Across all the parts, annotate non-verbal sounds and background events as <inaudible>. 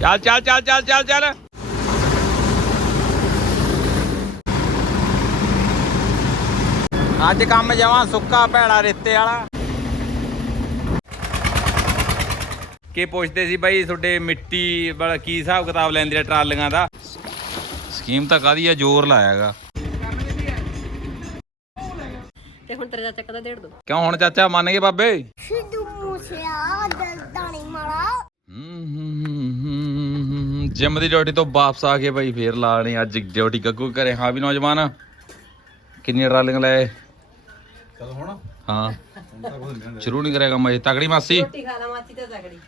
ਚੱਲ ਚੱਲ ਚੱਲ ਚੱਲ ਚੱਲ ਚੱਲ। ਅੱਜ ਕੰਮ ਜਮਾ ਸੁੱਕਾ ਭੈੜਾ ਰੇਤੇ ਵਾਲਾ। ਕੀ ਪੁੱਛਦੇ ਸੀ ਬਾਈ ਤੁਹਾਡੇ ਮਿੱਟੀ ਵਾਲਾ ਕੀ ਹਿਸਾਬ ਕਿਤਾਬ ਲੈਂਦੇ ਆ ਟਰਾਲੀਆਂ ਦਾ? ਸਕੀਮ ਤਾਂ ਕਾਦੀ ਆ ਜ਼ੋਰ ਲਾਇਆਗਾ ਤੇ ਹੁਣ ਤੇਰਾ ਚਾਚਾ ਕਦਾ ਡੇਢ ਦੋ। ਕਿਉਂ ਹੁਣ ਚਾਚਾ ਮੰਨ ਗਏ ਬਾਬੇ? ਸਿੱਧੂ ਦਲਦਾਣੀ ਮਾਰਾ ਜਿਮ ਦੀ ਡਿਊਟੀ ਤੋਂ ਵਾਪਸ ਆ ਕੇ ਬਾਈ ਫੇਰ ਲਾਣੀ ਅੱਜ ਡਿਊਟੀ ਗੱਗੂ ਕਰੇ। ਹਾਂ ਵੀ ਨੌਜਵਾਨ ਕਿੰਨੀਆਂ ਟਰਾਲੀਆਂ ਲਏ ਚਲ ਹੁਣ? ਹਾਂ। ਸ਼ੁਰੂ ਨਹੀਂ ਕਰਿਆ ਕੰਮ ਇਹ ਤਗੜੀ ਮਾਸੀ? ਰੋਟੀ ਖਾ ਲਾ ਮਾਚੀ ਤੇ ਤਗੜੀ।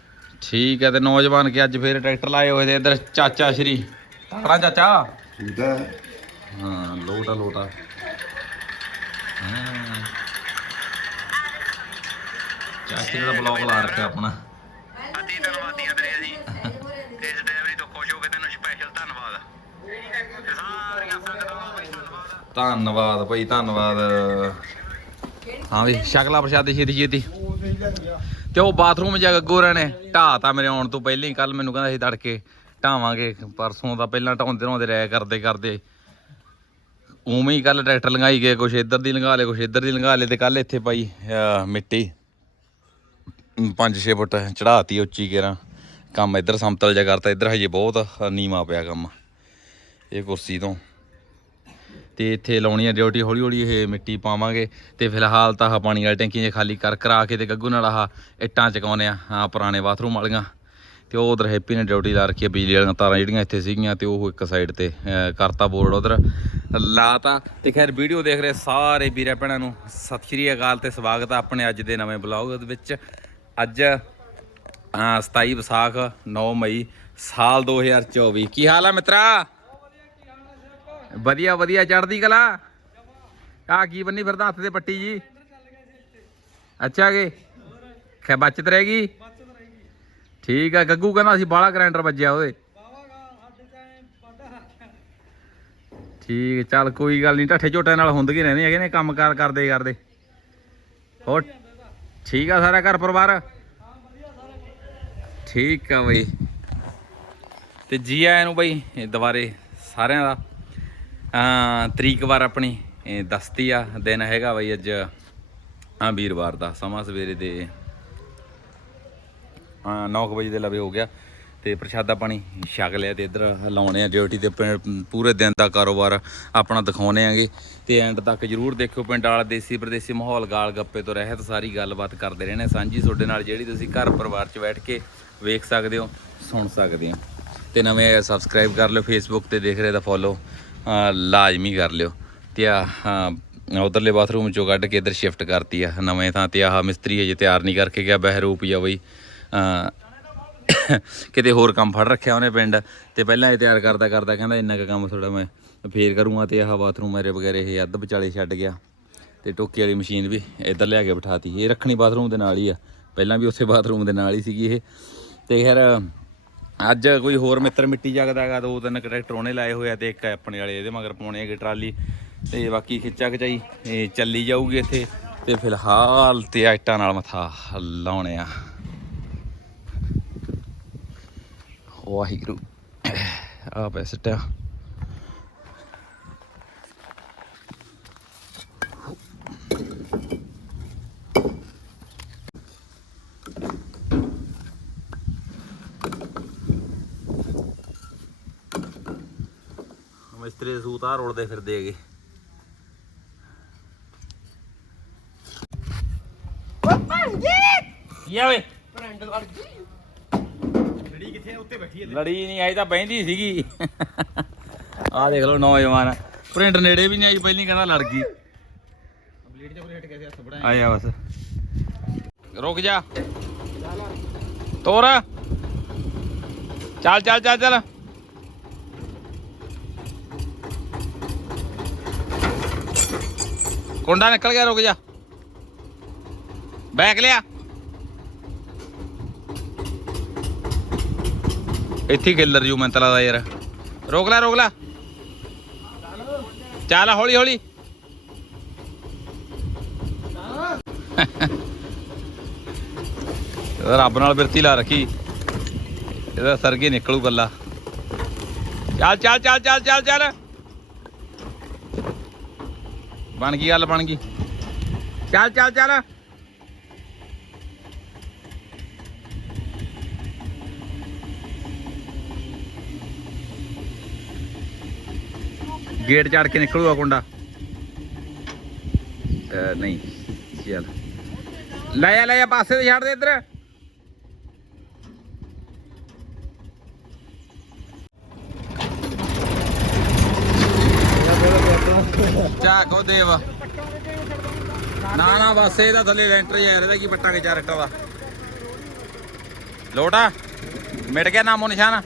ਠੀਕ ਹੈ ਤੇ ਨੌਜਵਾਨ ਕਿ ਅੱਜ ਫੇਰ ਟਰੈਕਟਰ ਲਾਏ ਹੋਏ ਤੇ ਇੱਧਰ ਚਾਚਾ ਸ਼੍ਰੀ। ਤਗੜਾ ਚਾਚਾ? ਠੀਕ ਹੈ। ਹਾਂ ਲੋਟਾ ਲੋਟਾ ਚਾਚੇ ਦਾ ਬਲੌਗ ਲਾ ਰੱਖਿਆ ਆਪਣਾ ਅਤੀ ਧੰਨਵਾਦੀਆਂ ਤੇਰੇ ਅਸੀਂ ਇਸ ਡਰਾਈਵਰੀ ਤੋਂ ਖੁਸ਼ ਹੋ ਕੇ ਤੈਨੂੰ ਸਪੈਸ਼ਲ ਧੰਨਵਾਦ ਤੇ ਸਾਰੀਆਂ ਸੰਗਤਾਂ ਦਾ ਬਈ ਧੰਨਵਾਦ ਧੰਨਵਾਦ ਭਾਈ, ਧੰਨਵਾਦ। ਹਾਂ ਵੀ, ਸ਼ਕਲਾ ਪ੍ਰਸ਼ਾਦੇ ਛੇਤੀ ਛੇਤੀ। ਤੇ ਉਹ ਬਾਥਰੂਮ ਜਾ ਗੱਗੋ ਰਹਿਣੇ ਨੇ ਢਾਤਾ ਮੇਰੇ ਆਉਣ ਤੋਂ ਪਹਿਲਾਂ ਹੀ ਕੱਲ ਮੈਨੂੰ ਕਹਿੰਦਾ ਸੀ ਤੜਕੇ ਢਾਵਾਂਗੇ, ਪਰਸੋਂ ਦਾ ਪਹਿਲਾਂ ਢਾਉਂਦੇ ਰਹਾਉਂਦੇ ਰਹਿ ਕਰਦੇ ਕਰਦੇ। ਉਵੇਂ ਹੀ ਕੱਲ ਟਰੈਕਟਰ ਲੰਗਾਈ ਗਏ, ਕੁਛ ਇੱਧਰ ਦੀ ਲੰਗਾ ਲਏ, ਕੁਛ ਇੱਧਰ ਦੀ ਲੰਗਾ ਲਏ ਤੇ ਕੱਲ ਇੱਥੇ ਪਾਈ ਮਿੱਟੀ। 5-6 ਫੁੱਟ ਚੜਾਤੀ ਉੱਚੀ ਕੇਰਾਂ। ਕੰਮ ਇੱਧਰ ਸਮਤਲ ਜਿਹਾ ਕਰਤਾ, ਇੱਧਰ ਹਜੇ ਬਹੁਤ ਨੀਵਾ ਪਿਆ ਕੰਮ। ਇਹ ਕੁਰਸੀ ਤੋਂ। ਤੇ ਇੱਥੇ ਲਾਉਣੀ ਆ ਡਿਊਟੀ ਹੌਲੀ ਹੌਲੀ ਇਹ ਮਿੱਟੀ ਪਾਵਾਂਗੇ। ਤੇ ਫਿਲਹਾਲ ਤਾਂ ਆਹ ਪਾਣੀ ਵਾਲੀ ਟੈਂਕੀਆਂ ਜੇ ਖਾਲੀ ਕਰ ਕਰਾ ਕੇ ਤੇ ਗੱਗੂ ਨਾਲ ਆਹ ਇੱਟਾਂ ਚਕਾਉਨੇ ਆ ਆ ਪੁਰਾਣੇ ਬਾਥਰੂਮ ਵਾਲੀਆਂ। ਤੇ ਉਹ ਉਧਰ ਹੈਪੀ ਨੇ ਡਿਊਟੀ ਲਾ ਰੱਖੀ ਆ ਬਿਜਲੀ ਵਾਲੀਆਂ ਤਾਰਾਂ ਜਿਹੜੀਆਂ ਇੱਥੇ ਸੀਗੀਆਂ ਤੇ ਉਹ ਇੱਕ ਸਾਈਡ ਤੇ ਕਰਤਾ ਬੋਰਡ ਉਧਰ। ਲਾਤਾ। ਤੇ ਖੈਰ ਵੀਡੀਓ ਦੇਖ ਰਹੇ ਸਾਰੇ ਵੀਰਾਂ ਭੈਣਾਂ ਨੂੰ ਸਤਿ ਸ਼੍ਰੀ ਅਕਾਲ ਤੇ ਸਵਾਗਤ ਆ ਆਪਣੇ ਅੱਜ ਦੇ ਨਵੇਂ ਬਲੌਗ ਦੇ ਵਿੱਚ। ਅੱਜ ਅਹ, 27 ਵਿਸਾਖ 9 ਮਈ ਸਾਲ 2024 ਕੀ ਹਾਲ ਆ ਮਿੱਤਰਾ? ਵਧੀਆ ਵਧੀਆ ਚੜਦੀ ਕਲਾ। ਆ ਕੀ ਬੰਨੀ ਫਿਰਦਾ ਹੱਥ ਤੇ ਪੱਟੀ ਜੀ? ਅੱਛਾ ਕੇ? ਖੈ ਬਚਤ ਗਈ। ਠੀਕ ਆ, ਗੱਗੂ ਕਹਿੰਦਾ ਅਸੀਂ ਬਾਲਾ ਗ੍ਰਾਈਂਡਰ ਵੱਜਿਆ ਉਹਦੇ ਠੀਕ ਚੱਲ ਕੋਈ ਗੱਲ ਨਹੀਂ ਢੱਠੇ ਝੋਟੇ ਨਾਲ ਹੁੰਦਗੇ ਰਹਿੰਦੇ ਹੈਗੇ ਨੇ, ਕੰਮ ਕਾਰ ਕਰਦੇ ਕਰਦੇ। ਹੋਰ? ਠੀਕ ਆ ਸਾਰਾ ਘਰ ਪਰਿਵਾਰ? ਠੀਕ ਆ ਬਈ। ਤੇ ਜੀ ਆਇਆਂ ਨੂੰ ਬਈ, ਇਹ ਦੁਬਾਰੇ ਸਾਰਿਆਂ ਦਾ। ਤਰੀਕ ਵਾਰ ਆਪਣੀ, ਇਹ ਦੱਸਤੀ ਆ, ਦਿਨ ਹੈਗਾ ਬਈ ਅੱਜ। ਆ ਵੀਰਵਾਰ ਦਾ, ਸਮਾਂ ਸਵੇਰੇ ਦੇ, ਹਾਂ 9 ਵਜੇ ਦੇ ਲਵੇ ਹੋ ਗਿਆ। ਤੇ ਪ੍ਰਸ਼ਾਦਾ ਪਾਣੀ ਛਕ ਲਿਆ ਤੇ ਇੱਧਰ ਲਾਉਣੇ ਆ ਡਿਊਟੀ ਤੇ, ਪਿੰ- ਪੂਰੇ ਦਿਨ ਦਾ ਕਾਰੋਬਾਰ ਆਪਣਾ ਦਿਖਾਉਣੇ ਆਂਗੇ। ਤੇ ਐਂਡ ਤੱਕ ਜਰੂਰ ਦੇਖਿਓ ਪਿੰਡ ਵਾਲਾ, ਦੇਸੀ ਪ੍ਰਦੇਸੀ ਮਾਹੌਲ, ਗਾਲ ਗੱਪੇ ਤੋਂ ਰਹਿਤ ਸਾਰੀ ਗੱਲਬਾਤ ਕਰਦੇ ਰਹਿਣੇ। ਸਾਂਝੀ ਤੁਹਾਡੇ ਨਾਲ ਜਿਹੜੀ ਤੁਸੀਂ ਘਰ ਪਰਿਵਾਰ 'ਚ ਬੈਠ ਕੇ ਵੇਖ ਸਕਦੇ ਹੋ, ਸੁਣ ਸਕਦੇ ਹੋ। ਤੇ ਨਵੇਂ ਸਬਸਕ੍ਰਾਈਬ ਕਰ ਲਿਓ ਫੇਸਬੁੱਕ ਤੇ ਦੇਖ ਰਹੇ ਤਾਂ ਫੋਲੋ ਲਾਜ਼ਮੀ ਕਰ ਲਿਓ। ਤੇ ਆ ਉਧਰਲੇ ਬਾਥਰੂਮ ਚੋਂ ਕੱਢ ਕੇ ਇੱਧਰ ਸ਼ਿਫਟ ਕਰਤੀ ਆ। ਨਵੇਂ ਥਾਂ ਤੇ ਆਹ ਮਿਸਤਰੀ ਅਜੇ ਤਿਆਰ ਨਹੀਂ ਕਰਕੇ ਗਿਆ, ਬਹਿਰੂਪ ਜਾਂ ਬਈ। ਕਿਤੇ ਹੋਰ ਕੰਮ ਫੜ ਰੱਖਿਆ ਉਹਨੇ ਪਿੰਡ। ਤੇ ਪਹਿਲਾਂ ਇਹ ਤਿਆਰ ਕਰਦਾ ਕਰਦਾ ਕਹਿੰਦਾ, ਇੰਨਾ ਕੁ ਕੰਮ ਥੋੜਾ ਮੈਂ ਫੇਰ ਕਰੂੰਗਾ ਤੇ ਆਹ ਬਾਥਰੂਮ ਮੇਰੇ ਵਗੈਰੇ ਇਹ ਅੱਧ ਵਿਚਾਲੇ ਛੱਡ ਗਿਆ। ਤੇ ਟੋਕੇ ਵਾਲੀ ਮਸ਼ੀਨ ਵੀ ਇੱਧਰ ਲਿਆ ਕੇ ਬਿਠਾਤੀ। ਇਹ ਰੱਖਣੀ ਬਾਥਰੂਮ ਦੇ ਨਾਲ ਹੀ ਆ। ਪਹਿਲਾਂ ਵੀ ਉੱਥੇ ਬਾਥਰੂਮ ਦੇ ਨਾਲ ਹੀ ਸੀਗੀ ਇਹ। ਤੇ ਖੈਰ ਅੱਜ ਕੋਈ ਹੋਰ ਮਿੱਤਰ ਮਿੱਟੀ ਜਗਦਾ ਹੈਗਾ, ਦੋ ਤਿੰਨ ਟਰੈਕਟਰ ਉਹਨੇ ਲਾਏ ਹੋਏ ਆ ਤੇ ਇੱਕ ਆਪਣੇ ਵਾਲੇ ਇਹਦੇ ਮਗਰ ਪਾਉਣੇ ਹੈਗੇ ਟਰਾਲੀ। ਤੇ ਬਾਕੀ ਖਿੱਚਾ ਖਚਾਈ ਇਹ ਚੱਲੀ ਜਾਊਗੀ ਇੱਥੇ। ਤੇ ਫਿਲਹਾਲ ਤੇ ਆਈਟਾਂ ਨਾਲ ਮੱਥਾ ਲਾਉਣੇ ਆ। ਵਾਹਿਗੁਰੂ। ਆ ਪੈ ਸਟਿਆ ਮਿਸਤਰੀ ਦੇ ਸੂਤ ਆ ਰੋਲਦੇ ਫਿਰਦੇ ਹੈਗੇ। ਕੀ ਆ ਵੇ ਲੜੀ ਕਿੱਥੇ ਉੱਤੇ ਬੈਠੀ ਹੈ ਲੜੀ ਨਹੀਂ ਆਈ ਤਾਂ ਬਹਿੰਦੀ ਸੀਗੀ। ਆ ਦੇਖ ਲਓ ਨੌਜਵਾਨ। ਪ੍ਰਿੰਟ ਨੇੜੇ ਵੀ ਨਹੀਂ ਆਈ ਪਹਿਲਾਂ ਕਹਿੰਦਾ ਲੜ ਗਈ। ਬਲੇਡ ਤੇ ਬਲੇਡ ਹੱਥ ਆਇਆ ਬਸ। ਰੁਕ ਜਾ। ਤੋਰ। ਚੱਲ ਚੱਲ ਚੱਲ ਚੱਲ। ਕੁੰਡਾ ਨਿਕਲ ਗਿਆ, ਰੁਕ ਜਾ। ਬੈਕ ਲਿਆ। ਇੱਥੇ ਗਿੱਲਰ ਜੂ ਮੈਨੂੰ ਤਾਂ ਲੱਗਦਾ ਯਾਰ। ਰੋਕ ਲੈ ਰੋਕ ਲੈ। ਚੱਲ ਹੌਲੀ ਹੌਲੀ। ਇਹਦਾ ਰੱਬ ਨਾਲ ਬਿਰਤੀ ਲਾ ਰੱਖੀ। ਇਹਦਾ ਸਰਗੇ ਨਿਕਲੂ ਗੱਲਾ ਚੱਲ ਚੱਲ ਚੱਲ ਚੱਲ ਚੱਲ ਚੱਲ। ਬਣ ਗਈ, ਗੱਲ ਬਣ ਗਈ। ਚੱਲ ਚੱਲ ਚੱਲ। ਗੇਟ ਚੜ ਕੇ ਨਿਕਲੂਗਾ ਕੁੰਡਾ। ਨਹੀਂ ਚੱਲ ਲੈ ਆ ਲੈ ਆ, ਪਾਸੇ ਤੇ ਛੱਡ ਦੇ ਇੱਧਰ। ਝਾਕੋ ਦੇਵ। ਨਾ ਨਾ ਬਸ ਇਹਦਾ ਥੱਲੇ ਲੈਂਟਰ ਯਾਰ ਇਹਦਾ ਕੀ ਪੱਟਾਂਗੇ ਚਾਰ ਇੱਟਾਂ ਦਾ। ਲੋਟਾ, ਮਿਟ ਗਿਆ ਨਾਮੋ ਨਿਸ਼ਾਨ।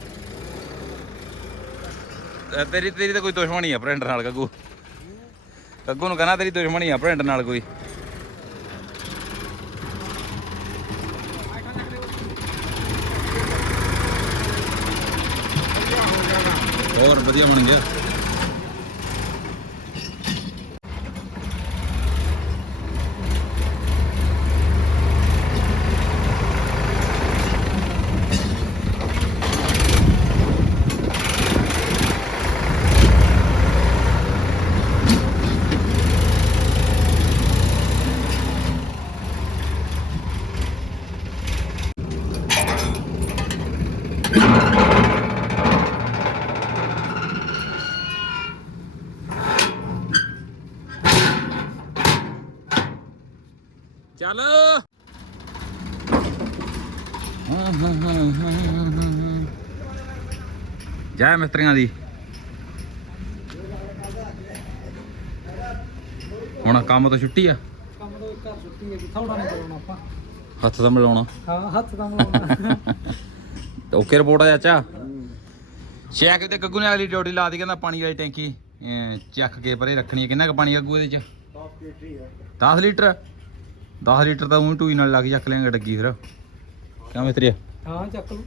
ਤੇਰੀ ਤੇਰੀ ਤਾਂ ਕੋਈ ਦੁਸ਼ਮਣੀ ਆ ਪ੍ਰਿੰਟ ਨਾਲ, ਗੱਗੂ। ਗੱਗੂ ਨੂੰ ਕਹਣਾ ਤੇਰੀ ਦੁਸ਼ਮਣੀ ਆ ਪ੍ਰਿੰਟ ਨਾਲ ਕੋਈ। ਹੋਰ ਵਧੀਆ ਬਣ ਗਿਆ। ਚੱਲ ਜੈ ਮਿਸਤਰੀਆਂ ਦੀ ਹੁਣ ਕੰਮ ਤੋਂ ਛੁੱਟੀ ਆ ਕੰਮ ਤੋਂ ਇੱਕ ਘਰ ਛੁੱਟੀ ਹੈ ਥੋੜਾ ਨਹੀਂ ਕਰਾਉਣਾ ਆਪਾਂ ਹੱਥ ਤਾਂ ਮਿਲਾਉਣਾ ਹਾਂ ਹੱਥ ਦਾ ਮਲਾਉਣਾ ਓਕੇ ਰਿਪੋਰਟ ਆ ਚਾਚਾ ਚੈੱਕ ਤੇ ਗੱਗੂ ਨੇ ਅਗਲੀ ਡਿਊਟੀ ਲਾ ਦੀ ਕਹਿੰਦਾ ਪਾਣੀ ਵਾਲੀ ਟੈਂਕੀ ਚੱਕ ਕੇ ਪਰੇ ਰੱਖਣੀ ਹੈ ਕਿੰਨਾ ਕੁ ਪਾਣੀ ਗੱਗੂ ਇਹਦੇ ਚ 10 ਲੀਟਰ 10 ਲੀਟਰ ਤਾਂ ਉਹ ਟੂਈ ਨਾਲ ਲੱਗ ਚੱਕ ਲੈਂਗੇ ਡੱਗੀ ਫਿਰ। ਕਿਉਂ ਮਿਸਤਰੀ ਹਾਂ ਚੱਕ ਲੂ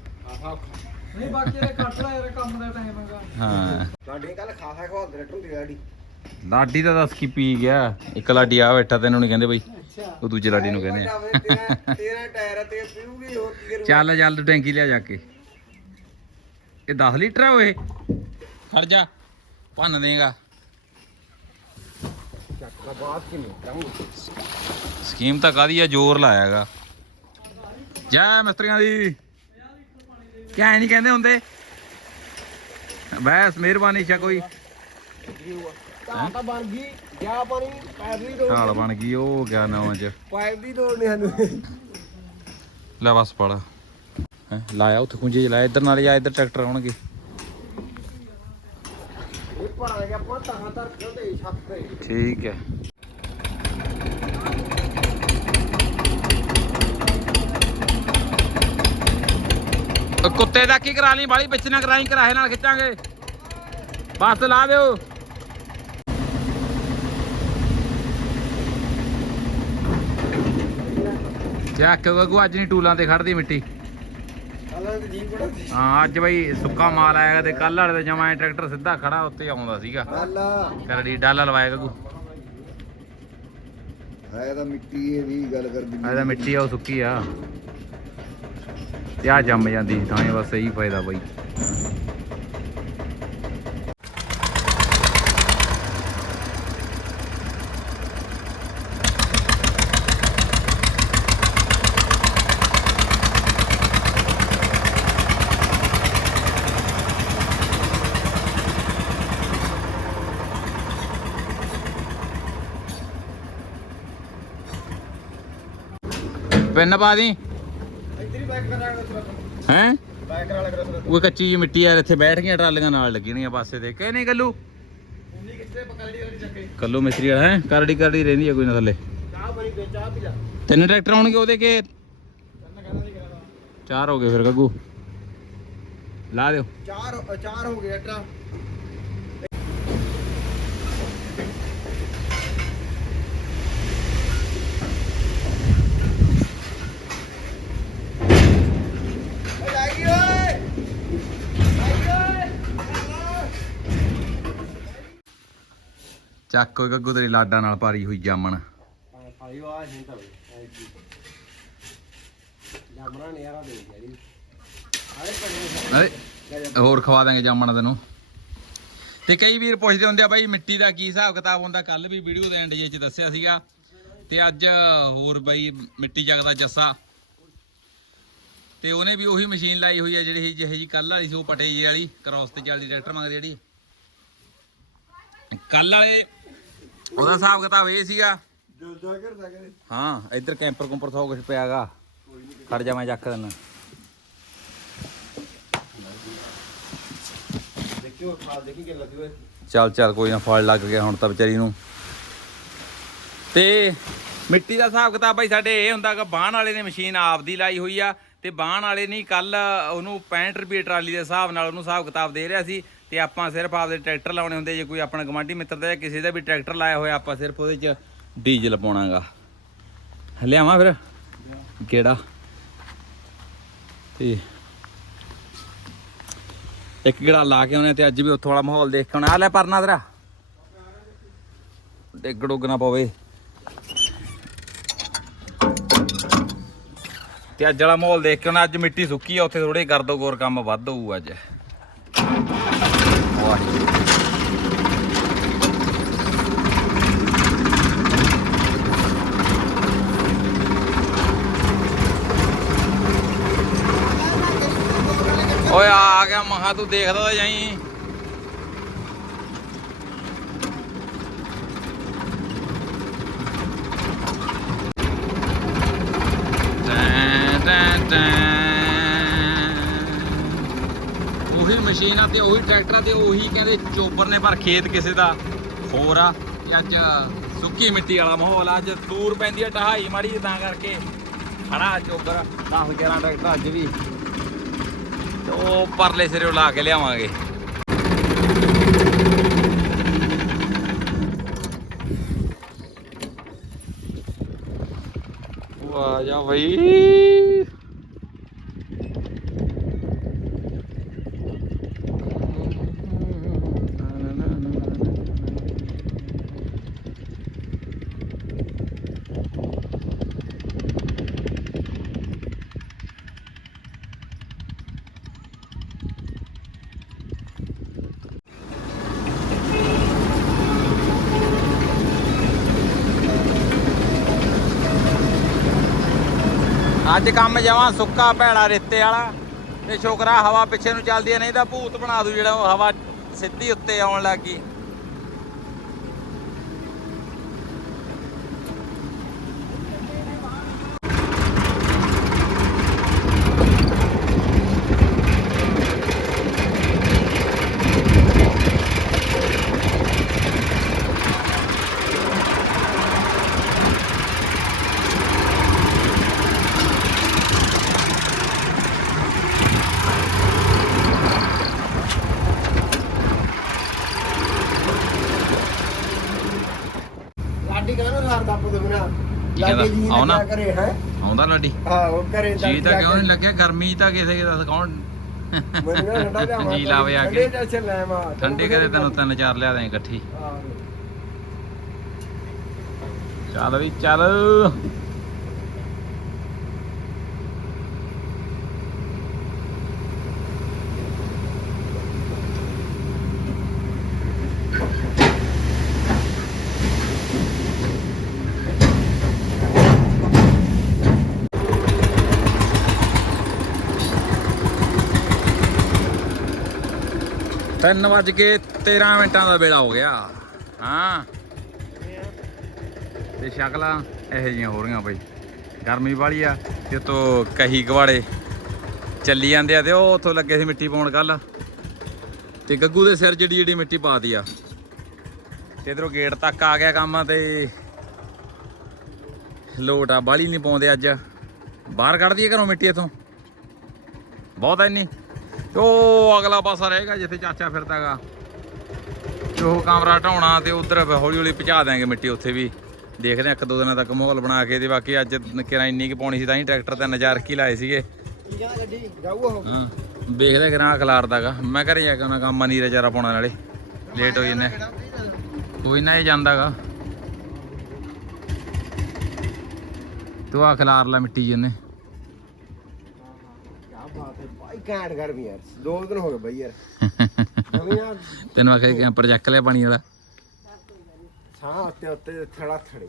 ਨਹੀਂ ਬਾਕੀ ਇਹ ਕੱਟ ਲੈ ਯਾਰ ਕੰਮ ਦਾ ਟਾਈਮ ਹੈਗਾ। ਹਾਂ। ਲਾਡੀ ਕੱਲ ਖਾਸਾ ਖਵਾ ਦੇ ਟੁੰਡੀ ਲਾਡੀ। ਲਾਡੀ ਤਾਂ ਦੱਸ ਕੀ ਪੀ ਗਿਆ? ਇੱਕ ਲਾਡੀ ਆ ਬੈਠਾ ਤੈਨੂੰ ਨਹੀਂ ਕਹਿੰਦੇ ਬਈ। ਉਹ ਦੂਜੇ ਲਾਡੀ ਨੂੰ ਕਹਿੰਦੇ ਆ। ਤੇਰਾ ਟਾਇਰ ਆ, ਤੇ ਪੀਊਗੀ ਹੋਰ ਕੀ ਕਰੂ ਚੱਲ ਚੱਲ ਟੈਂਕੀ ਲਿਆ ਜਾ ਕੇ। ਇਹ 10 ਲੀਟਰ ਆ ਓਏ। ਖੜ ਜਾ। ਭੰਨ ਦੇਗਾ। ਬਾਤ ਕਿ ਨਹੀਂ ਸਕੀਮ ਤਾਂ ਕਾਦੀ ਆ ਜ਼ੋਰ ਲਾਇਆਗਾ। ਜੈ ਮਿਸਤਰੀਆਂ ਦੀ। ਕਿਆ ਨਹੀਂ ਕਹਿੰਦੇ ਹੁੰਦੇ? ਬਸ ਮਿਹਰਬਾਨੀ ਸ਼ਾ ਕੋਈ। ਤਾਂ ਤਾਂ ਬਣ ਗਈ ਗਿਆ ਪਾਣੀ ਪਾਈਪ ਦੀ ਲੋੜ ਢਾਲ ਬਣ ਗਈ ਉਹ ਗਿਆ ਨਵਾਂ ਚ। ਪਾਈਪ ਦੀ ਲੋੜ ਨਹੀਂ ਸਾਨੂੰ। ਲੈ ਬਸ ਪੜ। ਲਾਇਆ ਉੱਥੇ ਕੁੰਜੇ ਲਾਇਆ ਇੱਧਰ ਨਾਲ ਜਾ ਇੱਧਰ ਟਰੈਕਟਰ ਆਉਣਗੇ। ਇਹ ਗਿਆ ਆਪਾਂ ਤਾਂ ਧਰ ਕੇ ਛੱਤ ਤੇ ਠੀਕ ਹੈ। ਕੁੱਤੇ ਦਾ ਕੀ ਕਰਾ ਲਈ ਬਾਲੀ ਵਿੱਚ ਨਾ ਕਰਾਈ, ਕਰਾਹੇ ਨਾਲ ਖਿੱਚਾਂਗੇ। ਬਸ ਲਾ ਦਿਓ। ਚੈੱਕ ਗਗੂ ਅੱਜ ਨਹੀਂ ਟੂਲਾਂ ਤੇ ਖੜਦੀ ਮਿੱਟੀ। ਹਾਂ ਅੱਜ ਬਈ ਸੁੱਕਾ ਮਾਲ ਆਇਆ ਤੇ ਕੱਲ ਵਾਲੇ ਤੇ ਜਮਾ ਟਰੈਕਟਰ ਸਿੱਧਾ ਖੜਾ ਉੱਤੇ ਆਉਂਦਾ ਸੀਗਾ। ਕਰੜੀ ਡਾਲਾ ਲਵਾਇਆ ਗਗੂ ਹੈ ਤਾਂ ਮਿੱਟੀ ਇਹ ਵੀ ਗੱਲ ਕਰਦੀ ਇਹਦਾ ਮਿੱਟੀ ਆ ਉਹ ਸੁੱਕੀ ਆ। ਤੇ ਆ ਜੰਮ ਜਾਂਦੀ ਤਾਂ ਇਹ ਬਸ ਇਹੀ ਫਾਇਦਾ ਬਾਈ। ਪਿੰਨ ਪਾ ਦੀ ਹੀ ਹੈ? ਉਹ ਕੱਚੀ ਜਿਹੀ ਮਿੱਟੀ ਆ ਇੱਥੇ ਬੈਠ ਗਈਆਂ ਟਰਾਲੀਆਂ ਨਾਲ ਲੱਗੀਆਂ ਪਾਸੇ ਤੇ ਕਹਿ ਨਹੀਂ ਗੱਲੂ ਕੱਲੂ ਮਿਸਤਰੀ ਵਾਲਾ ਹੈ? ਕਰੜੀ ਕਰੜੀ ਰਹਿੰਦੀ ਆ ਕੋਈ ਨਾ ਥੱਲੇ। ਜਾ ਤਿੰਨ ਟਰੈਕਟਰ ਆਉਣਗੇ ਉਹਦੇ ਕੇ? ਚਾਰ ਹੋ ਗਏ ਫਿਰ ਗੱਗੂ ਲਾ ਦਿਓ। ਚਾਰ ਚਾਰ ਹੋ ਗਏ ਟਰਾ ਲਾਈ ਓਏ ਲਾਈ ਓਏ ਚੱਕ ਕੋਈ ਗੱਗੂ ਤੇਰੀ ਲਾਡਾ ਨਾਲ ਭਾਰੀ ਹੋਈ ਜਾਮਣ। ਨਿਆਰਾ ਦੇ ਅਰੇ ਹੋਰ ਖਵਾ ਦਾਂਗੇ ਜਾਮਣਾ ਤੈਨੂੰ। ਤੇ ਕਈ ਵੀਰ ਪੁੱਛਦੇ ਹੁੰਦੇ ਆ ਬਾਈ ਮਿੱਟੀ ਦਾ ਕੀ ਹਿਸਾਬ ਕਿਤਾਬ ਹੁੰਦਾ? ਕੱਲ ਵੀ ਵੀਡੀਓ ਦੇ ਐਂਡ ਜੇ ਚ ਦੱਸਿਆ ਸੀਗਾ। ਤੇ ਅੱਜ ਹੋਰ ਬਾਈ ਮਿੱਟੀ ਜਗਦਾ ਜੱਸਾ। ਤੇ ਉਹਨੇ ਵੀ ਉਹੀ ਮਸ਼ੀਨ ਲਾਈ ਹੋਈ ਆ ਜਿਹੜੀ ਜਿਹੇ ਜੀ ਕੱਲ ਵਾਲੀ ਸੀ ਉਹ ਪਟੇ ਜੀ ਵਾਲੀ ਕ੍ਰਾਸ ਤੇ ਚੱਲਦੀ ਟਰੈਕਟਰ ਮੰਗਦੇ ਜਿਹੜੀ। ਕੱਲ ਵਾਲੇ ਉਹਦਾ ਹਿਸਾਬ ਕਿਤਾਬ ਇਹ ਸੀਗਾ। ਹਾਂ ਇੱਧਰ ਕੈਂਪਰ ਕੁੰਪਰ ਸੌ ਕੁਛ ਪਿਆਗਾ। ਖੜ ਜਾ ਮੈਂ ਚੱਕ ਦਿੰਦਾ। ਦੇਖਿਓ ਖਾ ਦੇਖੀ ਕਿ ਲੱਗੀ ਹੋਏ ਚੱਲ ਚੱਲ ਕੋਈ ਨਾ ਫਲ ਲੱਗ ਗਿਆ ਹੁਣ ਤਾਂ ਵਿਚਾਰੀ ਨੂੰ। ਤੇ ਮਿੱਟੀ ਦਾ ਹਿਸਾਬ ਕਿਤਾਬ ਭਾਈ ਸਾਡੇ ਇਹ ਹੁੰਦਾ ਕਿ ਬਾਣ ਵਾਲੇ ਨੇ ਮਸ਼ੀਨ ਆਪਦੀ ਲਾਈ ਹੋਈ ਆ ਤੇ ਬਾਣ ਵਾਲੇ ਨਹੀਂ ਕੱਲ ਉਹਨੂੰ 65 ਰੁਪਏ ਟਰਾਲੀ ਦੇ ਹਿਸਾਬ ਨਾਲ ਉਹਨੂੰ ਹਿਸਾਬ ਕਿਤਾਬ ਦੇ ਰਿਹਾ ਸੀ। ਤੇ ਆਪਾਂ ਸਿਰਫ ਆਪਦੇ ਟਰੈਕਟਰ ਲਾਉਣੇ ਹੁੰਦੇ ਜੇ ਕੋਈ ਆਪਣਾ ਗਵਾਂਢੀ ਮਿੱਤਰ ਦਾ ਜਾਂ ਕਿਸੇ ਦਾ ਵੀ ਟਰੈਕਟਰ ਲਾਇਆ ਹੋਇਆ, ਆਪਾਂ ਸਿਰਫ ਉਹਦੇ 'ਚ ਡੀਜ਼ਲ ਪਾਉਣਾਗਾ। ਲਿਆਵਾਂ ਫਿਰ? ਕਿਹੜਾ ਤੇ ਇੱਕ ਗੇੜਾ ਲਾ ਕੇ ਆਉਣੇ ਤੇ ਅੱਜ ਵੀ ਉੱਥੋਂ ਵਾਲਾ ਮਾਹੌਲ ਦੇਖ ਕੇ ਆਉਣਾ। ਆ ਲੈ ਪਰਨਾ ਤੇਰਾ। ਡਿੱਗ ਡੁੱਗ ਨਾ ਪਵੇ। ਤੇ ਅੱਜ ਵਾਲਾ ਮਾਹੌਲ ਦੇਖ ਕੇ ਆਉਣਾ। ਅੱਜ ਮਿੱਟੀ ਸੁੱਕੀ ਆ, ਉੱਥੇ ਥੋੜੇ ਗਰਦੋ ਗੋਰ ਕੰਮ ਵੱਧ ਹੋਊ ਅੱਜ। ਵਾਹਿਗੁਰੂ ਓਏ ਆ ਗਿਆ ਮਹਾ ਤੂੰ ਦੇਖਦਾ ਤਾਂ ਜਾਈ ਟੈਂ, ਟੈਂ, ਟੈਂ। ਉਹੀ ਮਸ਼ੀਨਾਂ ਤੇ ਉਹੀ ਟਰੈਕਟਰਾਂ ਤੇ ਉਹੀ ਕਹਿੰਦੇ ਚੋਬਰ ਨੇ ਪਰ ਖੇਤ ਕਿਸੇ ਦਾ ਹੋਰ ਆ। ਤੇ ਅੱਜ ਸੁੱਕੀ ਮਿੱਟੀ ਵਾਲਾ ਮਾਹੌਲ ਆ। ਅੱਜ ਦੂਰ ਪੈਂਦੀ ਆ ਢਹਾਈ ਮਾੜੀ ਤਾਂ ਕਰਕੇ ਖੜਾ ਚੋਬਰ। 10 11 ਟਰੈਕਟਰ ਅੱਜ ਵੀ। ਤੇ ਉਹ ਪਰਲੇ ਸਿਰੇ ਲਾ ਕੇ ਲਿਆਵਾਂਗੇ। ਵਾਹ ਜਾ ਬਈ। ਅੱਜ ਕੰਮ ਜਾਵਾਂ, ਸੁੱਕਾ ਭੈੜਾ ਰੇਤੇ ਵਾਲਾ। ਤੇ ਸ਼ੁਕਰਾ ਹਵਾ ਪਿੱਛੇ ਨੂੰ ਚੱਲਦੀ ਹੈ ਨਹੀਂ ਤਾਂ ਭੂਤ ਬਣਾ ਦੂ ਜਿਹੜਾ ਉਹ ਹਵਾ ਸਿੱਧੀ ਉੱਤੇ ਆਉਣ ਲੱਗੀ ਲਾਡੀ ਕਹਿੰਦਾ ਹਾਰ ਦਾ ਪੁੱਤ ਬਿਨਾ ਕੀ ਕਹਿੰਦਾ? ਕਿਆ ਕਰੇ ਹੈ? ਆਉਂਦਾ ਲਾਡੀ? ਹਾਂ ਉਹ ਕਰੇ ਜੀ ਤਾਂ ਕਿਉਂ ਨਹੀਂ ਲੱਗਿਆ? ਗਰਮੀ ਤਾਂ ਕਿਸੇ ਦਾ ਕੌਣ? ਜੀ ਲਾਵੇ ਆ ਕੇ। ਠੰਡੇ ਕਦੇ ਤੈਨੂੰ ਤਿੰਨ ਚਾਰ ਲਿਆ ਦੇ ਇਕੱਠੀ। ਚੱਲ ਵੀ ਚੱਲ। ਤਿੰਨ ਵੱਜ ਕੇ 13 ਮਿੰਟਾਂ ਦਾ ਵੇਲਾ ਹੋ ਗਿਆ। ਹਾਂ। ਤੇ ਸ਼ਕਲਾਂ ਇਹੋ ਜੀਆਂ ਹੋ ਰਹੀਆਂ ਬਈ। ਗਰਮੀ ਵਾਲੀ ਆ, ਤੇ ਤੋਂ ਕਹੀ ਗਵਾੜੇ ਚੱਲੀ ਜਾਂਦੇ ਆ, ਤੇ ਉਹ ਉੱਥੋਂ ਲੱਗੇ ਸੀ ਮਿੱਟੀ ਪਾਉਣ ਕੱਲ ਤੇ ਗੱਗੂ ਦੇ ਸਿਰ ਜਿਹੜੀ ਜਿਹੜੀ ਮਿੱਟੀ ਪਾਤੀ ਆ। ਤੇ ਇਧਰੋਂ ਗੇਟ ਤੱਕ ਆ ਗਿਆ ਕੰਮ, ਤੇ ਲੋਟ ਆ, ਬਾਲੀ ਨਹੀਂ ਪਾਉਂਦੇ ਅੱਜ। ਬਾਹਰ ਕੱਢ ਦਈਏ ਘਰੋਂ ਮਿੱਟੀ ਇਥੋਂ। ਬਹੁਤ ਐ ਇੰਨੀ। ਤੇ ਉਹ ਅਗਲਾ ਪਾਸਾ ਰਹੇਗਾ ਜਿੱਥੇ ਚਾਚਾ ਫਿਰਦਾਗਾ। ਤੇ ਉਹ ਕਮਰਾ ਢਾਉਣਾ ਤੇ ਉਧਰ ਹੌਲੀ ਹੌਲੀ ਪਹੁੰਚਾ ਦਿਆਂਗੇ ਮਿੱਟੀ ਉੱਥੇ ਵੀ। ਦੇਖਦੇ ਆ ਇੱਕ ਦੋ ਦਿਨਾਂ ਤੱਕ ਮਾਹੌਲ ਬਣਾ ਕੇ ਤੇ ਬਾਕੀ ਅੱਜ ਕਿਰਾ ਇੰਨੀ ਕਿ ਪਾਉਣੀ ਸੀ ਤਾਂ ਹੀ ਟਰੈਕਟਰ ਤੇ ਨਜ਼ਾਰ ਕੀ ਲਾਏ ਸੀਗੇ। ਕੀ ਹਾਂ ਵੇਖਦੇ ਕਿਰਾਂ ਖਲਾਰਦਾਗਾ ਮੈਂ ਘਰੇ ਜਾ ਕੇ ਉਹਨਾਂ ਕੰਮ ਨੀਰਾ ਚਾਰਾ ਪਾਉਣਾ ਨਾਲੇ। ਲੇਟ ਹੋ ਜੰਨੇ ਕੋਈ ਨਾ ਇਹ ਜਾਂਦਾਗਾ। ਤੂੰ ਆ ਖਲਾਰ ਲੈ ਮਿੱਟੀ ਜੰਨੇ ਕਿਆ ਬਾਤ ਹੈ। ਘੈਂਟ ਗਰਮੀ ਯਾਰ। ਦੋ ਦਿਨ ਹੋ ਗਏ ਬਈ ਯਾਰ। ਨਵੀਂ ਆ। ਤੈਨੂੰ ਆਖਿਆ ਕੈਂਪਰ ਚੱਕ ਲਿਆ ਪਾਣੀ ਵਾਲਾ? ਸਾਹ ਉੱਤੇ ਉੱਤੇ ਥੜਾ ਥੜੀ।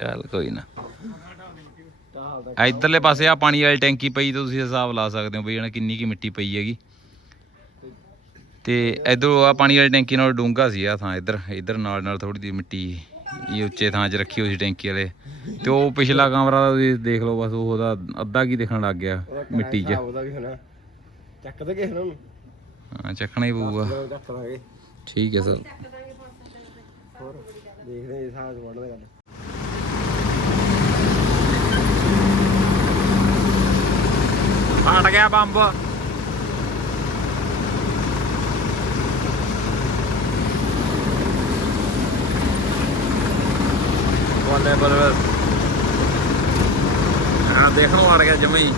ਚੱਲ ਕੋਈ ਨਾ। ਇਧਰਲੇ ਪਾਸੇ ਆ ਪਾਣੀ ਵਾਲੀ ਟੈਂਕੀ ਪਈ ਤੇ ਤੁਸੀਂ ਹਿਸਾਬ ਲਾ ਸਕਦੇ ਹੋ ਬਈ ਇਹਨਾਂ ਕਿੰਨੀ ਕੀ ਮਿੱਟੀ ਪਈ ਹੈਗੀ। ਤੇ ਇਧਰੋਂ ਆ ਪਾਣੀ ਵਾਲੀ ਟੈਂਕੀ ਨਾਲ ਡੂੰਗਾ ਸੀ ਆ ਥਾਂ ਇਧਰ। ਇਧਰ ਨਾਲ ਨਾਲ ਥੋੜੀ ਜਿਹੀ ਮਿੱਟੀ ਇਹ ਉੱਚੇ ਥਾਂ 'ਚ ਰੱਖੀ ਹੋਈ ਸੀ ਟੈਂਕੀ ਵਾਲੇ। ਤੇ ਉਹ ਪਿਛਲਾ ਕਮਰਾ ਤੁਸੀਂ ਦੇਖ ਲਓ ਬਸ ਉਹਦਾ ਅੱਧਾ ਕੀ ਦਿਖਣ ਲੱਗ ਗਿਆ ਮਿੱਟੀ 'ਚ। ਹੋਣਾ। ਚੱਕ ਦੇ ਕਿਸੇ ਨੂੰ। ਹਾਂ ਚੱਕਣਾ ਹੀ ਪਊਗਾ। ਲੋ ਚੱਕ ਲਾਂਗੇ। ਠੀਕ ਹੈ ਸਰ। ਹੋਰ ਦੇਖਦੇ ਹਾਂ ਸਾਹ ਵੜਨ ਗੱਲ। ਫਟ ਗਿਆ ਬੰਬ। ਬੱਲੇ ਬੱਲੇ। ਆ ਦੇਖ ਲਓ ਆ ਗਿਆ ਜਮੇ।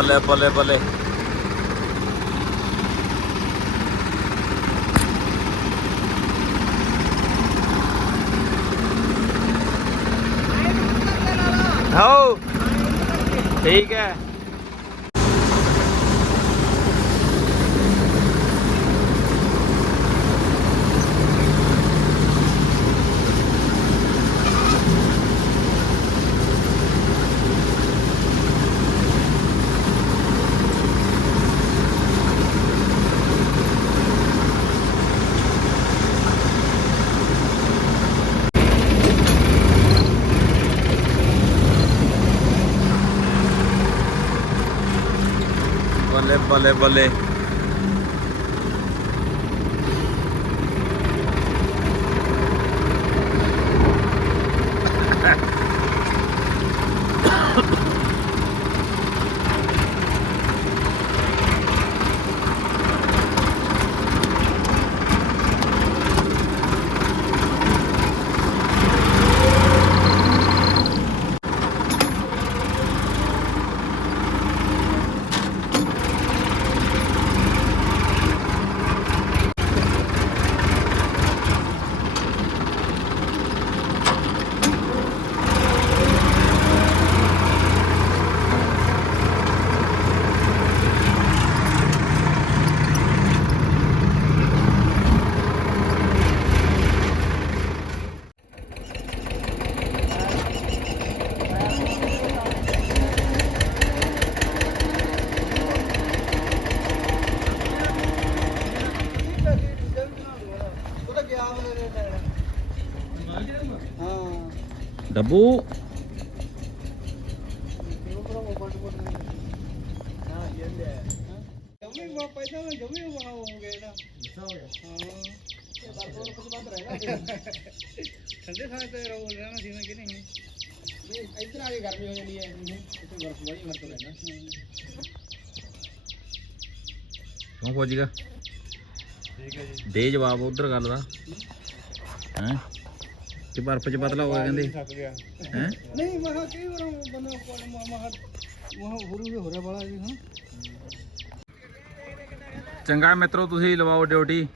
ਹੀ ਆ ਬੱਲੇ ਬੱਲੇ ਬੱਲੇ ਹੋ ਠੀਕ ਹੈ ਬੱਲੇ ਬੱਲੇ ਬੱਲੇ ਉਹਦਾ ਗਿਆ ਬਲੇ ਦੇ ਹਾਂ। ਡੱਬੂ। ਜਮੀ ਵਾ ਪੈਸਾ ਮੈਂ ਜਮੀ ਵਾ ਹੋ ਗਿਆ ਇਹਦਾ ਠੰਡੇ ਥਾਂ ਤੇ ਰੋ ਰਹਿਣਾ ਸੀ ਮੈਂ ਕਿ ਨਹੀਂ ਇੱਧਰ ਆ ਕੇ ਗਰਮੀ ਹੋ ਜਾਂਦੀ ਹੈ ਇੱਥੇ ਬਰਫ ਬੜੀ ਵਰਤ ਲੈਣਾ ਕਿਉਂ ਪੁੱਜ ਗਿਆ? ਠੀਕ ਹੈ ਜੀ। ਦੇ ਜਵਾਬ ਉਧਰ ਗੱਲ ਦਾ। ਹੈ? ਕਿ ਬਰਫ਼ ਚ ਪਤਲਾ ਹੋ ਗਿਆ ਕਹਿੰਦੇ। ਥੱਕ ਗਿਆ। ਹੈ? ਨਹੀਂ ਮੈਂ ਕਿਹਾ ਕਈ ਵਾਰ ਬੰਦਾ ਕੋਲ ਮੈਂ ਮੈਂ ਉਹ ਹੁਰੂ ਵੀ ਹੋ ਰਿਹਾ ਬੜਾ ਜੀ ਹਾਂ? ਚੰਗਾ ਮਿੱਤਰੋ ਤੁਸੀਂ ਲਵਾਓ ਡਿਊਟੀ।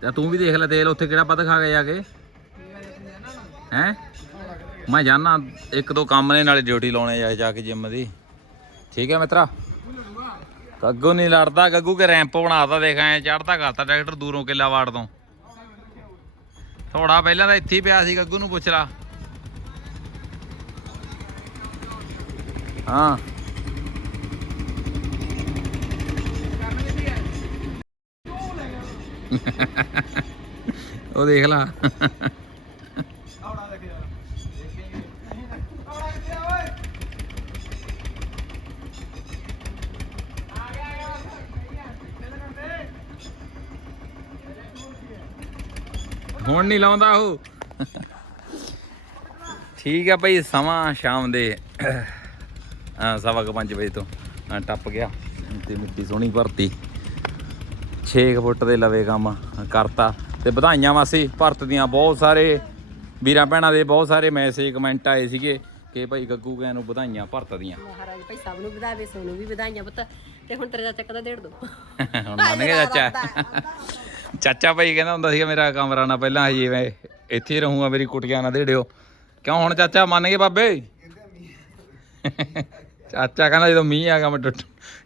ਤੇ ਤੂੰ ਵੀ ਦੇਖ ਲੈ ਤੇਲ ਉੱਥੇ ਕਿਹੜਾ ਪਤ ਖਾ ਕੇ ਜਾ ਕੇ। ਹੈ? ਮੈਂ ਜਾਣਾ ਇੱਕ ਦੋ ਕੰਮ ਨੇ ਨਾਲੇ ਡਿਊਟੀ ਲਾਉਣੇ ਜਾ ਜਾ ਕੇ ਜਿੰਮ ਦੀ। ਠੀਕ ਹੈ ਮਿੱਤਰਾ? ਗੱਗੂ ਨਹੀਂ ਲੜਦਾ ਗੱਗੂ ਕੇ ਰੈਂਪ ਬਣਾਤਾ ਦੇਖ ਚੜਦਾ ਕਰਤਾ ਟਰੈਕਟਰ ਦੂਰੋਂ ਕਿੱਲਾ ਵਾੜ ਤੋਂ। ਥੋੜਾ ਪਹਿਲਾਂ ਤਾਂ ਇੱਥੇ ਹੀ ਪਿਆ ਸੀ ਗੱਗੂ ਨੂੰ ਪੁੱਛ ਲਾ। ਹਾਂ। <laughs> ਉਹ ਦੇਖ ਲਾ ਆਉਣਾ ਦੇਖ ਯਾਰ ਆਉਣਾ ਕਿੱਥੇ ਆ ਓਏ ਹੁਣ ਨਹੀਂ ਲਾਉਂਦਾ ਉਹ। ਠੀਕ ਆ ਭਾਈ ਸਮਾਂ ਸ਼ਾਮ ਦੇ ਹਾਂ ਸਵਾ ਕੁ ਵਜੇ ਤੋਂ ਟੱਪ ਗਿਆ। ਤੇ ਮਿੱਟੀ ਸੋਹਣੀ ਭਰਤੀ। 6 ਫੁੱਟ ਦੇ ਲਵੇ ਕੰਮ ਕਰਤਾ। ਤੇ ਵਧਾਈਆਂ ਵਾਸੀ ਭਾਰਤ ਦੀਆਂ ਬਹੁਤ ਸਾਰੇ ਵੀਰਾਂ ਭੈਣਾਂ ਦੇ ਬਹੁਤ ਸਾਰੇ ਮੈਸੇਜ ਕਮੈਂਟ ਆਏ ਸੀਗੇ ਕਿ ਭਾਈ ਗੱਗੂ ਗੈਂ ਨੂੰ ਵਧਾਈਆਂ ਭਾਰਤ ਦੀਆਂ। ਮਹਾਰਾਜ ਭਾਈ ਸਭ ਨੂੰ ਵਧਾਵੇ ਸੋਨੂੰ ਵੀ ਵਧਾਈਆਂ ਪੁੱਤ। ਤੇ ਹੁਣ ਤੇਰਾ ਚਾਚਾ ਕਦਾ ਦੇੜ ਦੋ। <laughs> ਹੁਣ ਮੰਨ ਗਿਆ ਚਾਚਾ। ਚਾਚਾ ਭਾਈ ਕਹਿੰਦਾ ਹੁੰਦਾ ਸੀਗਾ ਮੇਰਾ ਕਮਰਾ ਨਾ ਪਹਿਲਾਂ ਹਜੇ ਮੈਂ ਇੱਥੇ ਹੀ ਰਹੂੰਗਾ ਮੇਰੀ ਕੁਟੀਆਂ ਨਾ ਦੇੜਿਓ ਕਿਉਂ ਹੁਣ ਚਾਚਾ ਮੰਨ ਗਏ ਬਾਬੇ? ਚਾਚਾ ਕਹਿੰਦਾ ਜਦੋਂ ਮੀਂਹ ਆ ਗਿਆ ਮੈਂ ਡੱਡ-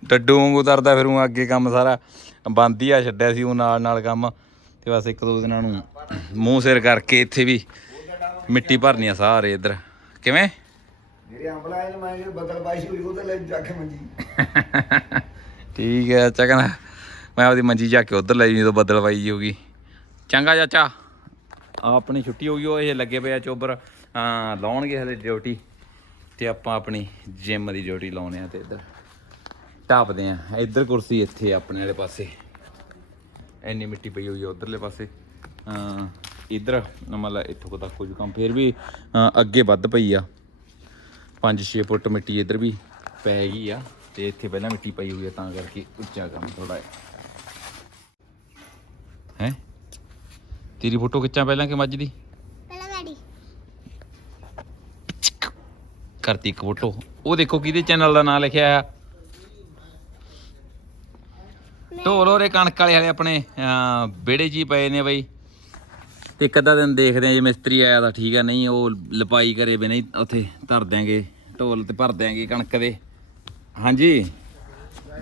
ਡੱਡੂ ਵਾਂਗੂ ਤਰਦਾ ਅੱਗੇ ਕੰਮ ਸਾਰਾ। ਬੰਦ ਹੀ ਆ ਛੱਡਿਆ ਸੀ ਉਹ ਨਾਲ ਨਾਲ ਕੰਮ। ਤੇ ਬਸ ਇੱਕ ਦੋ ਦਿਨਾਂ ਨੂੰ ਮੂੰਹ ਸਿਰ ਕਰਕੇ ਇੱਥੇ ਵੀ ਮਿੱਟੀ ਭਰਨੀ ਆ ਸਾਰੇ ਇੱਧਰ। ਕਿਵੇਂ? ਜਿਹੜੇ ਅੰਬਲਾ ਇਹ ਮੈਂ ਬਦਲ ਬਾਈ ਹੋਈ ਉਹਦੇ ਲੈ ਜਾ ਕੇ ਮੰਜੀ। ਠੀਕ ਹੈ ਚਾਚਾ ਕਹਿੰਦਾ ਮੈਂ ਆਪਦੀ ਮੰਜੀ ਜਾ ਕੇ ਉਧਰ ਲੈ ਜੀ, ਜਦੋਂ ਬੱਦਲ ਪਾਈ ਜੀ ਹੋਗੀ ਚੰਗਾ ਚਾਚਾ। ਆਪਣੀ ਛੁੱਟੀ ਹੋ ਗਈ, ਉਹ ਇਹ ਲੱਗੇ ਪਏ ਆ ਚੋਬਰ। ਲਾਉਣਗੇ ਹਲੇ ਡਿਊਟੀ। ਤੇ ਆਪਾਂ ਆਪਣੀ ਜਿਮ ਦੀ ਡਿਊਟੀ ਲਾਉਣੇ ਆ ਤੇ ਇੱਧਰ। ਟਾਪਦੇ ਆ। ਇੱਧਰ ਕੁਰਸੀ ਇੱਥੇ ਆਪਣੇ ਵਾਲੇ ਪਾਸੇ। ਇੰਨੀ ਮਿੱਟੀ ਪਈ ਹੋਈ ਆ ਉਧਰਲੇ ਪਾਸੇ। ਇੱਧਰ ਮਤਲਬ ਇੱਥੋਂ ਤੱਕ ਕੁਝ ਕੰਮ। ਫੇਰ ਵੀ ਅੱਗੇ ਵੱਧ ਪਈ ਆ। 5-6 ਫੁੱਟ ਮਿੱਟੀ ਇੱਧਰ ਵੀ ਪੈ ਗਈ ਆ। ਤੇ ਇੱਥੇ ਪਹਿਲਾਂ ਮਿੱਟੀ ਪਈ ਹੋਈ ਆ, ਤਾਂ ਕਰਕੇ ਉੱਚਾ ਕੰਮ ਥੋੜਾ ਹੈ? ਤੇਰੀ ਫੋਟੋ ਖਿੱਚਾਂ ਪਹਿਲਾਂ ਕਿ ਮੱਝ ਦੀ? ਪਹਿਲਾਂ ਗਾੜੀ ਕਰਤੀ ਇੱਕ ਫੋਟੋ। ਉਹ ਦੇਖੋ ਕਿਹਦੇ ਚੈਨਲ ਦਾ ਨਾਮ ਲਿਖਿਆ ਆ। ਢੋਲ ਹੋਰੇ ਕਣਕ ਵਾਲੇ ਵਾਲੇ ਆਪਣੇ 'ਚ ਹੀ ਪਏ ਨੇ ਬਈ। ਤੇ ਇੱਕ ਅੱਧਾ ਦਿਨ ਦੇਖਦੇ ਆ ਜੇ ਮਿਸਤਰੀ ਆਇਆ ਤਾਂ ਠੀਕ ਆ ਨਹੀਂ ਉਹ ਲਪਾਈ ਕਰੇ ਵੀ ਨਹੀਂ ਉੱਥੇ ਧਰ ਦਿਆਂਗੇ। ਢੋਲ ਤੇ ਭਰ ਦਿਆਂਗੇ ਕਣਕ ਦੇ। ਹਾਂਜੀ।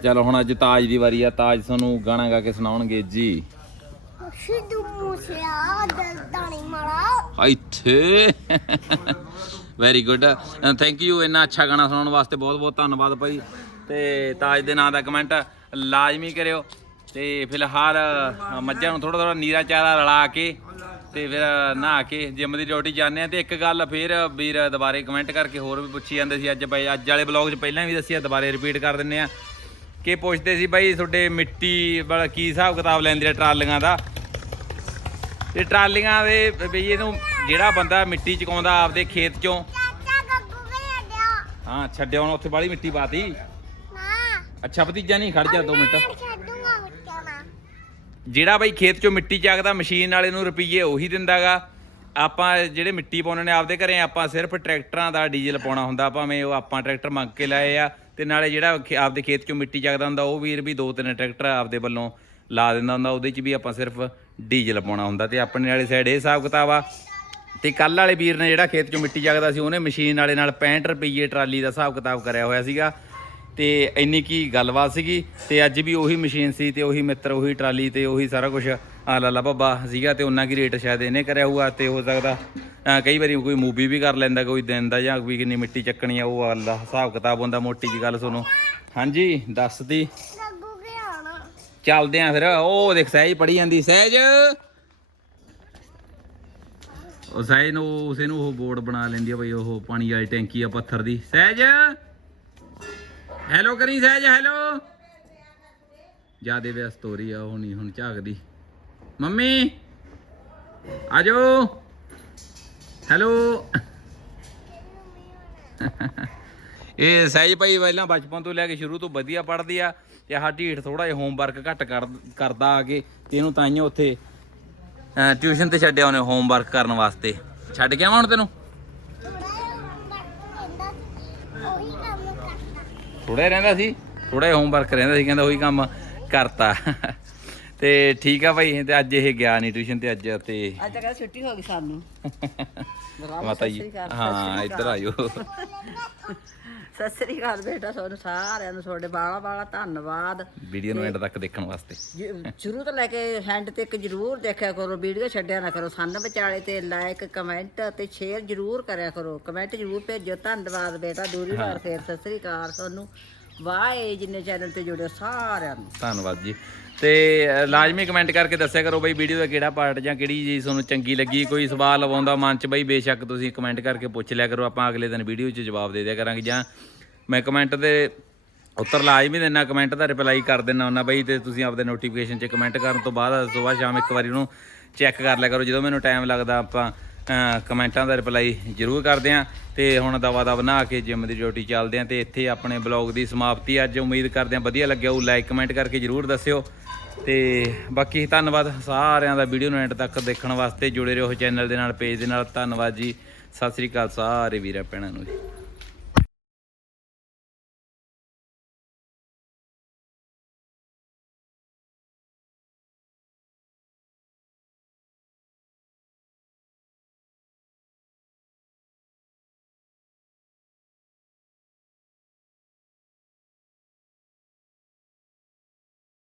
ਚਲੋ ਹੁਣ ਅੱਜ ਤਾਜ ਦੀ ਵਾਰੀ ਆ। ਤਾਜ ਤੁਹਾਨੂੰ ਗਾਣਾ ਗਾ ਕੇ ਸੁਣਾਉਣਗੇ ਜੀ। ਸਿੱਧੂ ਮੂਸੇਆ ਦਰਦਾਨੀ ਮਾਰਾ ਇੱਥੇ ਵੈਰੀ ਗੁੱਡ ਥੈਂਕ ਯੂ ਇੰਨਾ ਅੱਛਾ ਗਾਣਾ ਸੁਣਾਉਣ ਵਾਸਤੇ ਬਹੁਤ ਬਹੁਤ ਧੰਨਵਾਦ ਭਾਈ। ਤੇ ਤਾਜ ਦੇ ਨਾਂ ਦਾ ਕਮੈਂਟ ਲਾਜ਼ਮੀ ਕਰਿਓ। ਤੇ ਫਿਲਹਾਲ, ਮੱਝਾਂ ਨੂੰ ਥੋੜਾ ਥੋੜਾ ਨੀਰਾ ਚਾਰਾ ਰਲਾ ਕੇ ਤੇ ਫਿਰ ਨਹਾ ਕੇ ਜਿਮ ਦੀ ਡਿਊਟੀ ਜਾਂਦੇ ਆ ਤੇ ਇੱਕ ਗੱਲ ਫਿਰ ਵੀਰ ਦੁਬਾਰੇ ਕਮੈਂਟ ਕਰਕੇ ਹੋਰ ਵੀ ਪੁੱਛੀ ਜਾਂਦੇ ਸੀ ਅੱਜ ਬਾਈ ਅੱਜ ਵਾਲੇ ਬਲੌਗ 'ਚ ਪਹਿਲਾਂ ਵੀ ਦੱਸਿਆ ਦੁਬਾਰੇ ਰਿਪੀਟ ਕਰ ਦਿੰਨੇ ਆ ਕਿ ਪੁੱਛਦੇ ਸੀ ਬਾਈ ਤੁਹਾਡੇ ਮਿੱਟੀ ਵਾਲਾ ਕੀ ਹਿਸਾਬ ਕਿਤਾਬ ਲੈਂਦੇ ਆ ਟਰਾਲੀਆਂ ਦਾ? ਤੇ ਟਰਾਲੀਆਂ ਦੇ ਬਈ ਇਹਨੂੰ ਜਿਹੜਾ ਬੰਦਾ ਮਿੱਟੀ ਚਕਾਉਂਦਾ ਆਪਦੇ ਖੇਤ ਚੋਂ। ਹਾਂ ਛੱਡਿਆ ਹੁਣ ਉੱਥੇ ਬਾਲੀ ਮਿੱਟੀ ਪਾਤੀ। ਅੱਛਾ ਭਤੀਜਾ ਨਹੀਂ ਖੜ ਜਾ 2 ਮਿੰਟ। ਜਿਹੜਾ ਬਾਈ ਖੇਤ ਚੋਂ ਮਿੱਟੀ ਚੱਕਦਾ ਮਸ਼ੀਨ ਵਾਲੇ ਨੂੰ ਰੁਪਈਏ ਉਹੀ ਦਿੰਦਾਗਾ। ਆਪਾਂ ਜਿਹੜੇ ਮਿੱਟੀ ਪਾਉਣੇ ਨੇ ਆਪਦੇ ਘਰੇ ਆਪਾਂ ਸਿਰਫ ਟਰੈਕਟਰਾਂ ਦਾ ਡੀਜ਼ਲ ਪਾਉਣਾ ਹੁੰਦਾ ਭਾਵੇਂ ਉਹ ਆਪਾਂ ਟਰੈਕਟਰ ਮੰਗ ਕੇ ਲਾਏ ਆ ਤੇ ਨਾਲੇ ਜਿਹੜਾ ਆਪਦੇ ਖੇਤ ਚੋਂ ਮਿੱਟੀ ਚੱਕਦਾ ਹੁੰਦਾ ਉਹ ਵੀਰ ਵੀ ਦੋ ਤਿੰਨ ਟਰੈਕਟਰ ਆਪਦੇ ਵੱਲੋਂ ਲਾ ਦਿੰਦਾ ਹੁੰਦਾ ਉਹਦੇ 'ਚ ਵੀ ਆਪਾਂ ਸਿਰਫ ਡੀਜ਼ਲ ਪਾਉਣਾ ਹੁੰਦਾ ਤੇ ਆਪਣੇ ਵਾਲੇ ਸਾਈਡ ਇਹ ਹਿਸਾਬ ਕਿਤਾਬ ਆ। ਤੇ ਕੱਲ ਵਾਲੇ ਵੀਰ ਨੇ ਜਿਹੜਾ ਖੇਤ ਚੋਂ ਮਿੱਟੀ ਚੱਕਦਾ ਸੀ, ਉਹਨੇ ਮਸ਼ੀਨ ਵਾਲੇ ਨਾਲ 65 ਰੁਪਏ ਟਰਾਲੀ ਦਾ ਹਿਸਾਬ ਕਿਤਾਬ ਕਰਿਆ ਹੋਇਆ ਸੀਗਾ। ਤੇ ਇੰਨੀ ਕੀ ਗੱਲਬਾਤ ਸੀਗੀ, ਤੇ ਅੱਜ ਵੀ ਉਹੀ ਮਸ਼ੀਨ ਸੀ ਤੇ ਉਹੀ ਮਿੱਤਰ, ਉਹੀ ਟਰਾਲੀ ਤੇ ਉਹੀ ਸਾਰਾ ਕੁਝ ਆ ਲਾਲਾ ਬੱਬਾ ਸੀਗਾ ਤੇ ਉਹਨਾਂ ਕੀ ਰੇਟ ਸ਼ਾਇਦ ਇਹਨੇ ਕਰਿਆ ਹੋਊਗਾ ਤੇ ਹੋ ਸਕਦਾ ਕਈ ਵਾਰੀ ਕੋਈ ਮੂਵੀ ਵੀ ਕਰ ਲੈਂਦਾ, ਕੋਈ ਦਿਨ ਦਾ ਜਾਂ ਵੀ ਕਿੰਨੀ ਮਿੱਟੀ ਚੱਕਣੀ ਆ, ਉਹ ਅੱਲਾ ਹਿਸਾਬ ਕਿਤਾਬ ਹੁੰਦਾ, ਮੋਟੀ ਜੀ ਗੱਲ ਸੁਣੋ। ਹਾਂਜੀ ਦੱਸਦੀ ਚੱਲਦੇ ਆ ਫਿਰ। ਉਹ ਦੇਖ ਸਹਿਜ ਪੜੀ ਜਾਂਦੀ। ਸਹਿਜ। ਉਹ ਸਹਿਜ ਨੂੰ, ਉਸੇ ਨੂੰ ਉਹ ਬੋਰਡ ਬਣਾ ਲੈਂਦੀ ਆ ਬਈ, ਉਹ ਪਾਣੀ ਵਾਲੀ ਟੈਂਕੀ ਆ ਪੱਥਰ ਦੀ। ਸਹਿਜ। ਹੈਲੋ ਕਰੀ ਸਹਿਜ, ਹੈਲੋ। ਜਿਆਦੇ ਵਿਅਸਤ ਹੋ ਰਹੀ ਆ, ਉਹ ਨਹੀਂ ਹੁਣ ਝਾਕਦੀ। ਮੰਮੀ, ਆਜੋ। ਹੈਲੋ। ਇਹ ਸਹਿਜ ਭਾਈ ਪਹਿਲਾਂ ਬਚਪਨ ਤੋਂ ਲੈ ਕੇ ਸ਼ੁਰੂ ਤੋਂ ਵਧੀਆ ਪੜ੍ਹਦੀ ਆ। ਤੇ ਆਹ ਢੀਠ ਥੋੜਾ ਜਿਹਾ ਹੋਮਵਰਕ ਘੱਟ ਕਰ ਕਰਦਾ ਆ ਕੇ ਤੇ ਇਹਨੂੰ ਤਾਈਓ ਉੱਥੇ ਟਿਊਸ਼ਨ ਤੇ ਛੱਡਿਆ ਉਹਨੇ ਹੋਮਵਰਕ ਕਰਨ ਵਾਸਤੇ। ਛੱਡ ਕੇ ਆਵਾਂ ਹੁਣ ਤੈਨੂੰ? ਥੋੜਾ ਰਹਿੰਦਾ ਸੀ ਥੋੜਾ ਜਿਹਾ ਹੋਮਵਰਕ ਰਹਿੰਦਾ ਸੀ ਕਹਿੰਦਾ ਉਹੀ ਕੰਮ ਕਰਤਾ। ਤੇ ਠੀਕ ਆ ਭਾਈ ਤੇ ਅੱਜ ਇਹ ਗਿਆ ਨਹੀਂ ਟਿਊਸ਼ਨ ਤੇ ਅੱਜ ਤੇ ਅੱਜ ਤੱਕ ਛੁੱਟੀ ਹੋ ਗਈ ਸਾਨੂੰ। <laughs> ਮਾਤਾ ਜੀ ਹਾਂ ਇੱਧਰ ਆਇਓ। <laughs> ਸਤਿ ਸ੍ਰੀ ਅਕਾਲ ਬੇਟਾ ਤੁਹਾਨੂੰ ਸਾਰਿਆਂ ਨੂੰ ਤੁਹਾਡੇ ਬਾਲਾ ਬਾਲਾ ਧੰਨਵਾਦ। ਵੀਡੀਓ ਨੂੰ ਐਂਡ ਤੱਕ ਦੇਖਣ ਵਾਸਤੇ। ਸ਼ੁਰੂ ਤੋਂ ਲੈ ਕੇ ਹੈਂਡ ਤੱਕ ਜਰੂਰ ਦੇਖਿਆ ਕਰੋ ਵੀਡੀਓ ਛੱਡਿਆ ਨਾ ਕਰੋ ਸੰਨ ਵਿਚਾਲੇ ਤੇ ਲਾਈਕ ਕਮੈਂਟ ਤੇ ਸ਼ੇਅਰ ਜਰੂਰ ਕਰਿਆ ਕਰੋ। ਕਮੈਂਟ ਜਰੂਰ ਭੇਜੋ ਧੰਨਵਾਦ ਬੇਟਾ ਦੂਰੀ ਵਾਰ ਫੇਰ ਸਤਿ ਸ੍ਰੀ ਅਕਾਲ। ਤੁਹਾਨੂੰ ਵਾਏ ਜਿੰਨੇ ਚੈਨਲ ਤੇ ਜੁੜਿਓ ਸਾਰਿਆਂ ਨੂੰ। ਧੰਨਵਾਦ ਜੀ। ਤੇ ਲਾਜ਼ਮੀ ਕਮੈਂਟ ਕਰਕੇ ਦੱਸਿਆ ਕਰੋ ਬਈ ਵੀਡੀਓ ਦਾ ਕਿਹੜਾ ਪਾਰਟ ਜਾਂ ਕਿਹੜੀ ਚੀਜ਼ ਤੁਹਾਨੂੰ ਚੰਗੀ ਲੱਗੀ। ਕੋਈ ਸਵਾਲ ਆਉਂਦਾ ਮਨ 'ਚ ਬਈ ਬੇਸ਼ੱਕ ਤੁਸੀਂ ਕਮੈਂਟ ਕਰਕੇ ਪੁੱਛ ਲਿਆ ਕਰੋ। ਆਪਾਂ ਅਗਲੇ ਦਿਨ ਵੀਡੀਓ 'ਚ ਜਵਾਬ ਦੇ ਦਿਆ ਕਰਾਂਗੇ ਜਾਂ ਮੈਂ ਕਮੈਂਟ ਦੇ ਉੱਤਰ ਲਾਜ਼ਮੀ ਦੇਣਾ ਕਮੈਂਟ ਦਾ ਰਿਪਲਾਈ ਕਰ ਦੇਣਾ ਉਹਨਾਂ ਬਈ ਤੇ ਤੁਸੀਂ ਆਪਦੇ ਨੋਟੀਫਿਕੇਸ਼ਨ 'ਚ ਕਮੈਂਟ ਕਰਨ ਤੋਂ ਬਾਅਦ ਸਵੇਰ ਸ਼ਾਮ ਇੱਕ ਵਾਰੀ ਉਹਨੂੰ ਚੈੱਕ ਕਰ ਲਿਆ ਕਰੋ। ਜਦੋਂ ਮੈਨੂੰ ਟਾਈਮ ਲੱਗਦਾ ਆਪਾਂ ਕਮੈਂਟਾਂ ਦਾ ਰਿਪਲਾਈ ਜ਼ਰੂਰ ਕਰਦੇ ਆਂ ਤੇ ਹੁਣ ਦਵਾ ਦਾ ਬਣਾ ਕੇ ਜਿਮ ਦੀ ਡਿਊਟੀ ਚੱਲਦੇ ਆਂ ਤੇ ਇੱਥੇ ਆਪਣੇ ਬਲੌਗ ਦੀ ਸਮਾਪਤੀ ਅੱਜ ਉਮੀਦ ਕਰਦੇ ਆਂ ਵਧੀਆ ਲੱਗਿਆ ਉਹ ਲਾਈਕ ਕਮੈਂਟ ਕਰਕੇ ਜ਼ਰੂਰ ਦੱਸਿਓ। ਤੇ ਬਾਕੀ ਧੰਨਵਾਦ ਸਾਰਿਆਂ ਦਾ ਵੀਡੀਓ ਨੂੰ ਐਂਡ ਤੱਕ ਦੇਖਣ ਵਾਸਤੇ ਜੁੜੇ ਰਹੋ ਚੈਨਲ ਦੇ ਨਾਲ, ਪੇਜ ਦੇ ਨਾਲ। ਧੰਨਵਾਦ ਜੀ। ਸਤਿ ਸ੍ਰੀ ਅਕਾਲ ਸਾਰੇ ਵੀਰਾਂ ਭੈਣਾਂ ਨੂੰ ਜੀ।